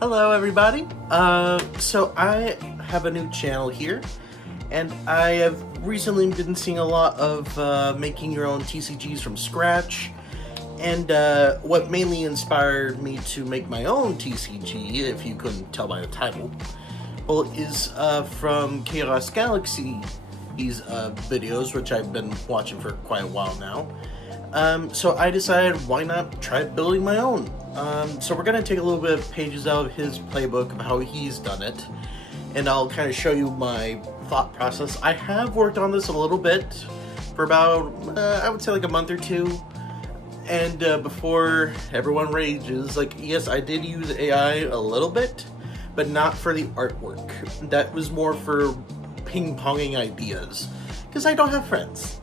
Hello everybody. So I have a new channel here, and I have recently been seeing a lot of making your own TCGs from scratch. And what mainly inspired me to make my own TCG, if you couldn't tell by the title, well, is from Chaos Galaxy, these videos, which I've been watching for quite a while now. So I decided, why not try building my own? So we're going to take a little bit of pages out of his playbook of how he's done it, and I'll kind of show you my thought process. I have worked on this a little bit for about, I would say like a month or two, and before everyone rages, like, yes, I did use AI a little bit, but not for the artwork. That was more for ping-ponging ideas, because I don't have friends.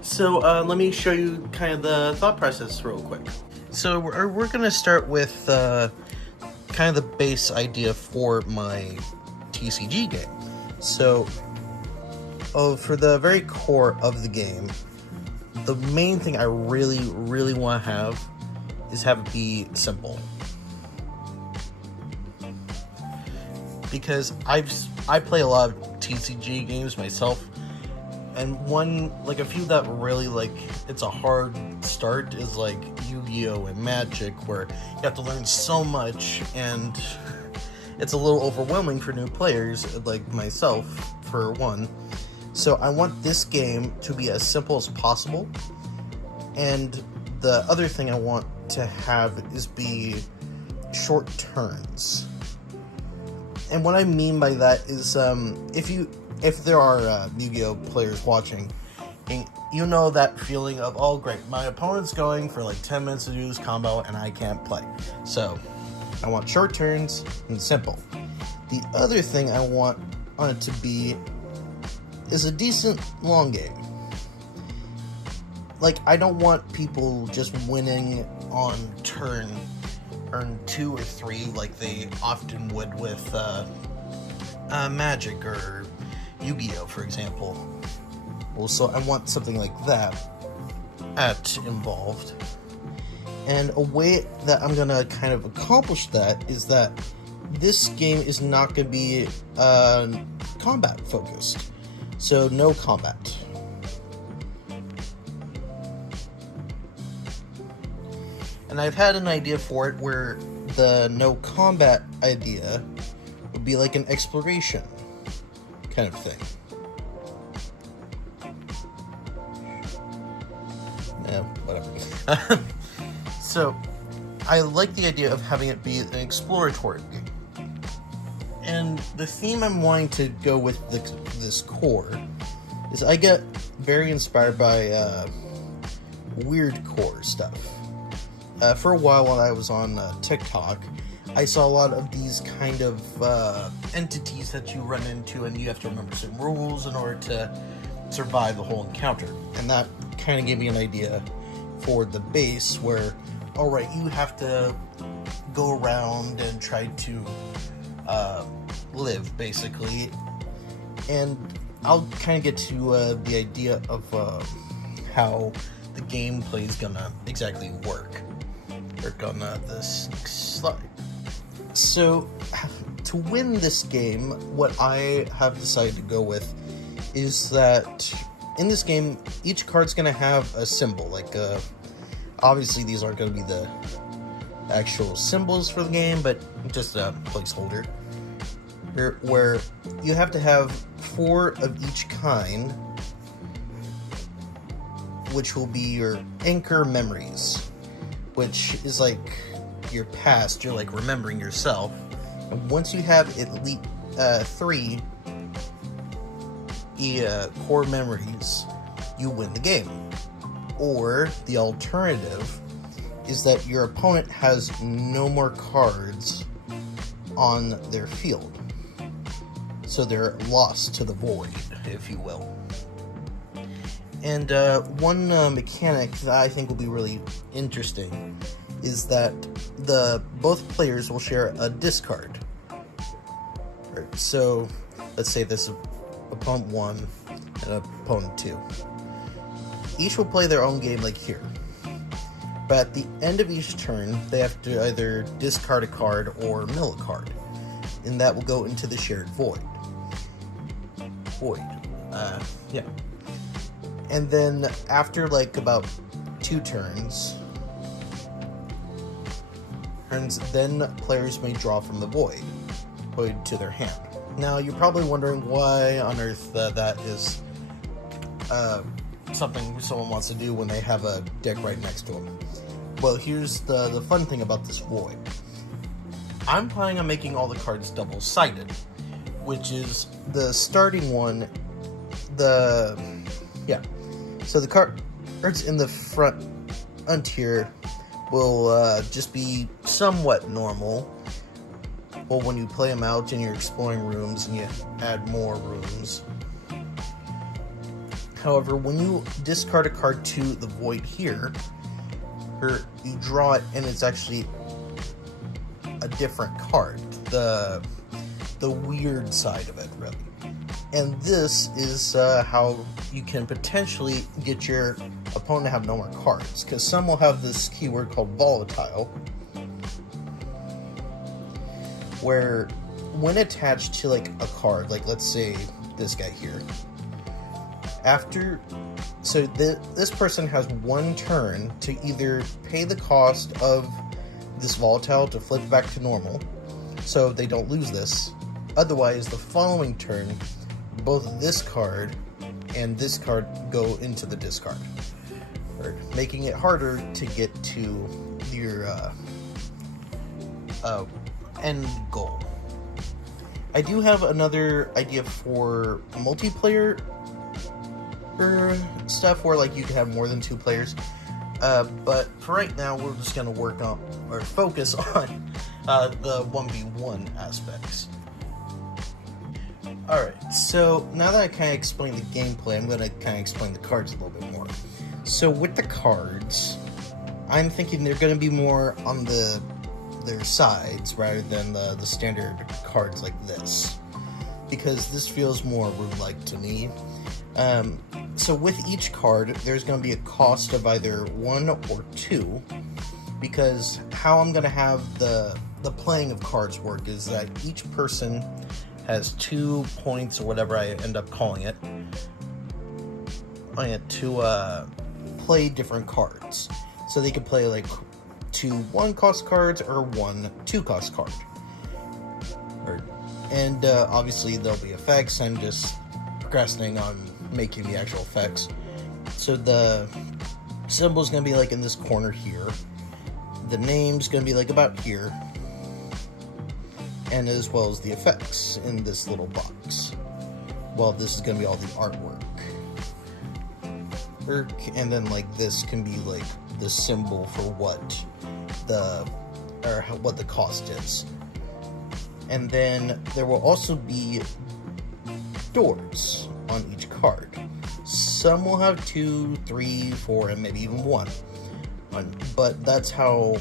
So let me show you kind of the thought process real quick. So we're going to start with kind of the base idea for my TCG game. So for the very core of the game, the main thing I really want to have it be simple. Because I play a lot of TCG games myself, and a few that really, like, it's a hard start is like Yu-Gi-Oh! And Magic, where you have to learn so much, and it's a little overwhelming for new players, like myself, for one. So I want this game to be as simple as possible, and the other thing I want to have is be short turns. And what I mean by that is, if there are Yu-Gi-Oh! Players watching, and you know that feeling of, oh great, my opponent's going for like 10 minutes to do this combo and I can't play. So I want short turns and simple. The other thing I want on it to be is a decent long game. Like, I don't want people just winning on turn 2 or 3 like they often would with Magic or Yu-Gi-Oh! For example. Well, so I want something like that involved. And a way that I'm gonna kind of accomplish that is that this game is not gonna be combat focused. So no combat. And I've had an idea for it where the no combat idea would be like an exploration kind of thing. Yeah, whatever. So, I like the idea of having it be an exploratory game. And the theme I'm wanting to go with this core is I get very inspired by weird core stuff. For a while when I was on TikTok, I saw a lot of these kind of entities that you run into, and you have to remember some rules in order to survive the whole encounter. And that kind of gave me an idea for the base where, alright, you have to go around and try to live, basically. And I'll kind of get to the idea of how the gameplay is gonna exactly work. Work on this next slide. So, to win this game, what I have decided to go with is that in this game, each card's going to have a symbol. Like, obviously these aren't going to be the actual symbols for the game, but just a placeholder. Where you have to have 4 of each kind, which will be your anchor memories, which is like your past. You're like remembering yourself, and once you have at least 3 core memories, you win the game. Or the alternative is that your opponent has no more cards on their field, so they're lost to the void, if you will. And one mechanic that I think will be really interesting is that both players will share a discard. Right, so let's say this is opponent 1 and opponent 2. Each will play their own game, like here. but at the end of each turn, they have to either discard a card or mill a card, and that will go into the shared void. Yeah. And then after like about 2 turns, then players may draw from the void to their hand. Now, you're probably wondering why on earth that is something someone wants to do when they have a deck right next to them. Well, here's the fun thing about this void. I'm planning on making all the cards double-sided, which is the starting one. So the cards in the front here will just be somewhat normal. Well, when you play them out and you're exploring rooms and you add more rooms. However, when you discard a card to the void here, or you draw it and it's actually a different card. The weird side of it, really. And this is how you can potentially get your opponent to have no more cards, because some will have this keyword called volatile, where when attached to like a card, like let's say this guy here, this person has 1 turn to either pay the cost of this volatile to flip back to normal, so they don't lose this. Otherwise, the following turn, both this card and this card go into the discard, making it harder to get to your end goal. I do have another idea for multiplayer stuff where like you can have more than 2 players, but for right now we're just going to work on or focus on the 1v1 aspects. Alright, so now that I kind of explained the gameplay, I'm going to kind of explain the cards a little bit more. So with the cards, I'm thinking they're going to be more on their sides rather than the standard cards like this, because this feels more room-like to me. So with each card, there's going to be a cost of either 1 or 2, because how I'm going to have the playing of cards work is that each person has 2 points, or whatever I end up calling it, to play different cards. So they could play like 2 1-cost cards or 1 2-cost card. And obviously there'll be effects. I'm just procrastinating on making the actual effects. So the symbol's going to be like in this corner here. The name's going to be like about here. And as well as the effects in this little box. Well, this is going to be all the artwork. And then like this can be like the symbol for what the cost is. And then there will also be doors on each card. Some will have 2, 3, 4, and maybe even 1. But that's how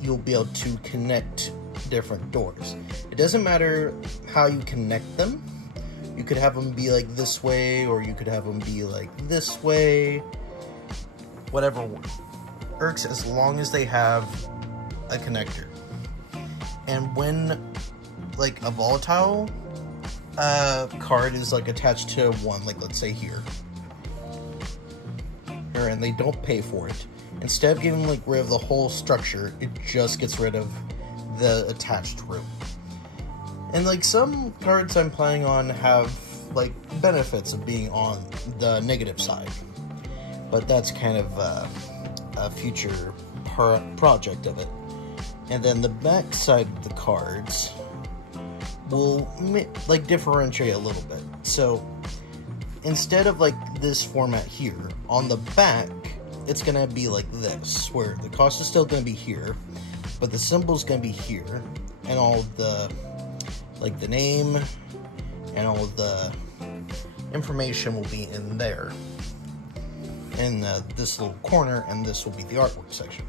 you'll be able to connect different doors. It doesn't matter how you connect them. You could have them be like this way, or you could have them be like this way. Whatever works, as long as they have a connector. And when like a volatile card is like attached to one, like let's say here, and they don't pay for it, instead of getting like rid of the whole structure, it just gets rid of the attached room. And like some cards I'm planning on have like benefits of being on the negative side, but that's kind of a future project of it. And then the back side of the cards will like differentiate a little bit. So instead of like this format here, on the back it's gonna be like this, where the cost is still gonna be here, but the symbol's gonna be here, and all of the like the name and all of the information will be in there in this little corner, and this will be the artwork section.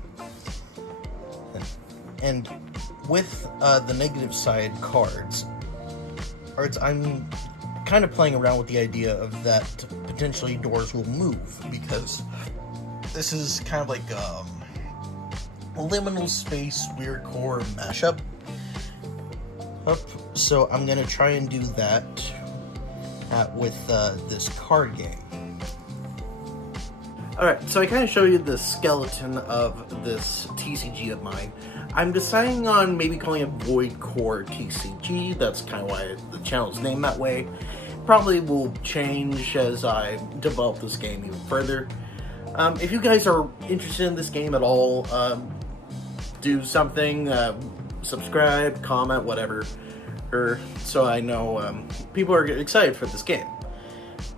And with the negative side cards, I'm kind of playing around with the idea of that potentially doors will move, because this is kind of like liminal space weird core mashup. So I'm gonna try and do that with this card game. Alright, so I kind of show you the skeleton of this TCG of mine. I'm deciding on maybe calling it Void Core TCG. That's kind of why the channel's named that way. Probably will change as I develop this game even further. If you guys are interested in this game at all, do something, subscribe, comment, whatever, so I know people are excited for this game.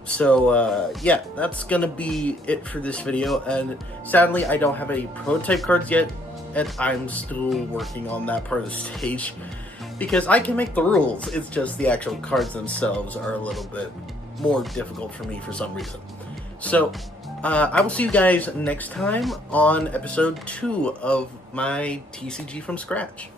So, yeah, that's gonna be it for this video, and sadly I don't have any prototype cards yet, and I'm still working on that part of the stage, because I can make the rules, it's just the actual cards themselves are a little bit more difficult for me for some reason. So, I will see you guys next time on episode 2 of my TCG from scratch.